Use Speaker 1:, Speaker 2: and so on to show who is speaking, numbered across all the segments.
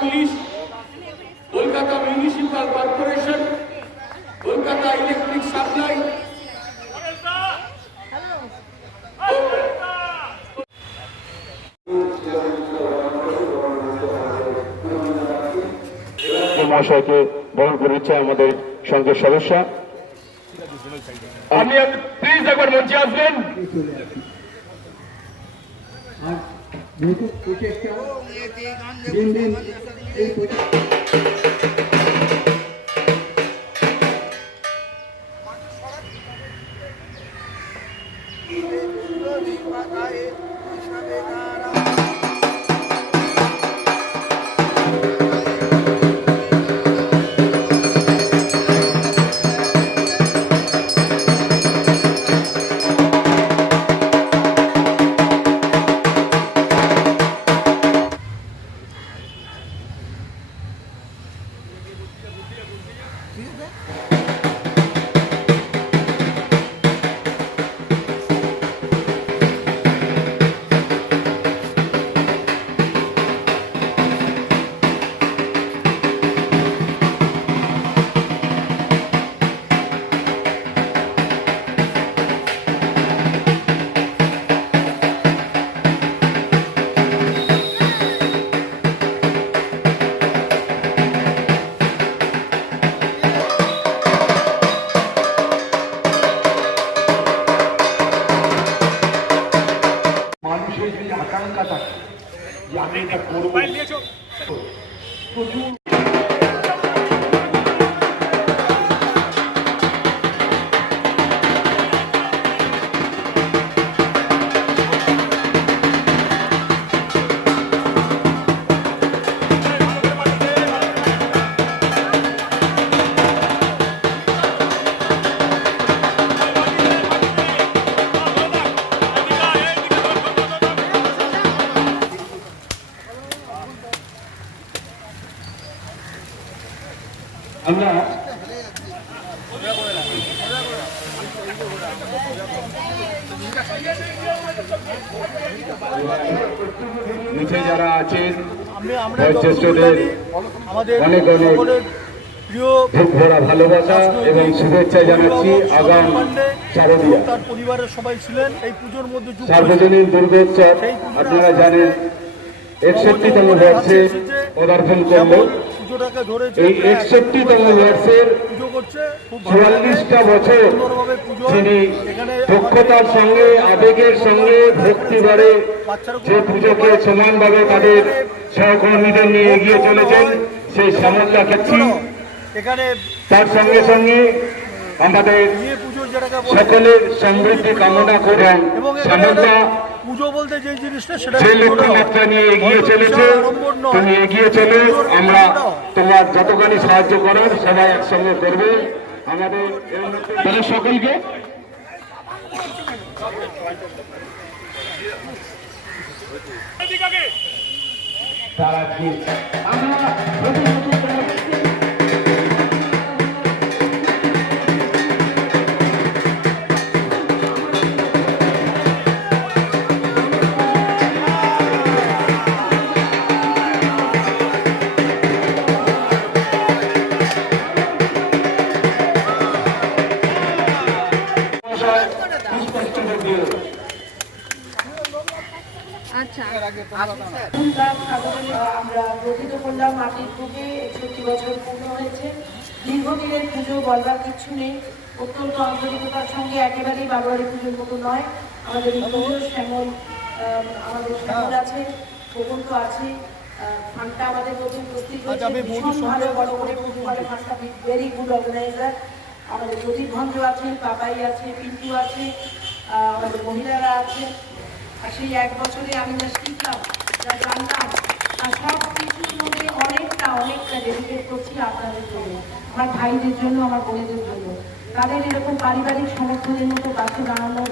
Speaker 1: Police, Kolkata municipal corporation Kolkata electric supply
Speaker 2: মহাশয়কে বরণ করে দিচ্ছে আমাদের সংঘের সদস্য।
Speaker 1: আপনি প্লিজ একবার মঞ্চে আসবেন।
Speaker 3: আর যেহেতু প্রচেষ্টা দিন দিন এই প্রচেষ্টা vida যে আকাঙ্ক্ষা থাকে যে আমি এটা করব প্রচুর আমরা
Speaker 2: নিচে যারা আছেন, বয়োজ্যেষ্ঠদের অনেক অনেক বুক ভালোবাসা এবং শুভেচ্ছা জানাচ্ছি আগাম শারদীয়া।
Speaker 4: তার পরিবারের সবাই ছিলেন এই পুজোর মধ্যে
Speaker 2: সার্বজনীন দুর্গোৎসব, আপনারা জানেন, একষট্টিতম বর্ষে পদার্পণ করল
Speaker 4: পুজোটাকে ধরেছে।
Speaker 2: এই একষট্টিতম বর্ষের
Speaker 4: পুজো করছে
Speaker 2: চুয়াল্লিশটা বছর তিনি দক্ষতার সঙ্গে আবেগের সঙ্গে ভক্তিবারে যে পুজোকে সমানভাবে তাদের সহকর্মীদের নিয়ে এগিয়ে চলেছেন সেই সামর্থ্য ক্ষেত্রে।
Speaker 4: এখানে
Speaker 2: তার সঙ্গে সঙ্গে আমাদের সকলের সমৃদ্ধি কামনা করেন সামর্থ্য
Speaker 4: পুজো বলতে যে জিনিসটা সেটা
Speaker 2: যে
Speaker 4: হয়।
Speaker 2: নিয়ে এগিয়ে চলেছে তুমি এগিয়ে চলে আমরা তোমার যতখানি সাহায্য করার সবাই একসঙ্গে করবে আমাদের তাহলে সকলকে তার আমরা
Speaker 5: আমরা গঠিত করলাম মাটির পুজো একষট্টি বছর পূর্ণ হয়েছে। দীর্ঘদিনের পুজো বলবার কিছু নেই। অত্যন্ত আন্তরিকতার সঙ্গে একেবারেই বারোয়ারি পুজোর মতো নয়। আমাদের এই পুজো শ্যামল আমাদের শ্যামল আছে প্রবন্ধ আছে। ফান্ডটা আমাদের উপস্থিত
Speaker 4: আচ্ছা,
Speaker 5: হয়েছে ভীষণ ভালো বড় করে পুজো করে ফান্ডটা ভেরি গুড অর্গানাইজার আমাদের প্রদীপ ভঞ্জ আছেন পাপাই আছে পিন্টু আছে আমাদের মহিলারা আছে। আর সেই এক বছরে আমি যা শিখলাম, যা জানতাম আর সব কিছুর মধ্যে অনেকটা অনেকটা ডেডিকেট করছি আপনাদের জন্য। আমার ভাইদের জন্য, আমার বোনেদের জন্য। তাদের এরকম পারিবারিক সমর্থনের মতো পাশে দাঁড়ানোর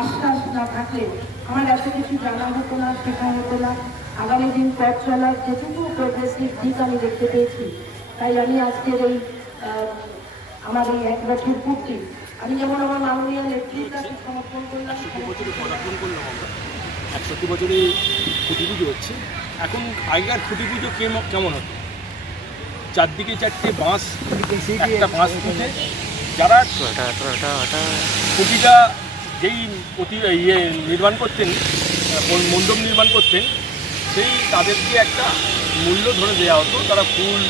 Speaker 5: আশ্বাস না থাকলে আমার এত কিছু জানা হতো না, শেখা হতো না। আগামী দিন পথ চলার যেটুকু প্রোগ্রেসিভ দিক আমি দেখতে পেয়েছি। তাই আমি আজকের এই আমার এই এক বছর পূর্তি আমি যেমন আমার মাননীয় নেতৃত্বকে সমর্পণ করলাম
Speaker 6: বছরে পদার্পণ করলাম আমরা। একষট্টি বছরে খুঁটি পুজো হচ্ছে।
Speaker 7: এখন আগেকার খুঁটি পুজো কেমন হতো? চারদিকে চারটে বাঁশ একটা বাঁশ পুঁতে যারা খুঁটিটা যেই প্রতি ইয়ে নির্মাণ করতেন মণ্ডপ নির্মাণ করতেন সেই তাদেরকে একটা মূল্য ধরে দেওয়া হতো। তারা ফুল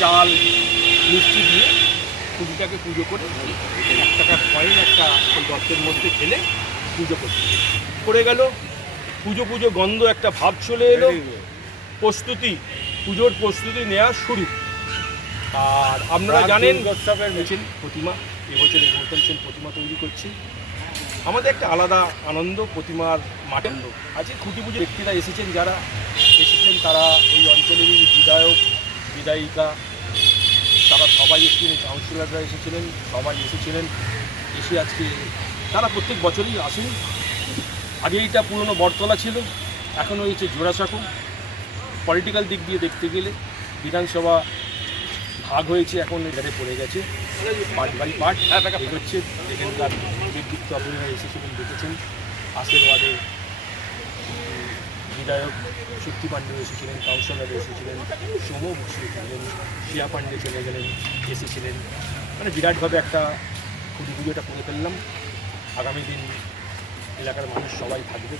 Speaker 7: চাল মিষ্টি দিয়ে পুজোটাকে পুজো করে এক টাকার কয়েন একটা ওই গর্তের মধ্যে ফেলে পুজো করতে করে গেল পুজো পুজো গন্ধ একটা ভাব চলে এলো। প্রস্তুতি পুজোর প্রস্তুতি নেওয়া শুরু। আর আপনারা জানেন মেছেন প্রতিমা এবছর গৌতম সেন প্রতিমা তৈরি করছি। আমাদের একটা আলাদা আনন্দ প্রতিমার মাঠে। আজকে খুঁটি পুজো ব্যক্তিরা এসেছেন যারা এসেছেন তারা এই অঞ্চলেরই বিধায়ক বিধায়িকা তারা সবাই এসেছিলেন কাউন্সিলররা এসেছিলেন, সবাই এসেছিলেন, এসে আজকে তারা প্রত্যেক বছরই আসেন। আগে এইটা পুরনো বটতলা ছিল, এখন হয়েছে জোড়াসাঁকো। পলিটিক্যাল দিক দিয়ে দেখতে গেলে বিধানসভা ভাগ হয়েছে, এখন এখানে পড়ে গেছে। পার্ট বাই পার্ট এগোচ্ছে। এখানকার বিদ্যুৎ আপনারা এসেছিলেন, দেখেছেন। আশীর্বাদে বিধায়ক শক্তি পাণ্ডে এসেছিলেন কাউন্সিলর এসেছিলেন, সোম বসু এসেছিলেন, শিয়া পাণ্ডে চলে গেলেন, এসেছিলেন। মানে বিরাটভাবে একটা খুঁটি পুজোটা করে ফেললাম। আগামী দিন এলাকার মানুষ সবাই থাকবে।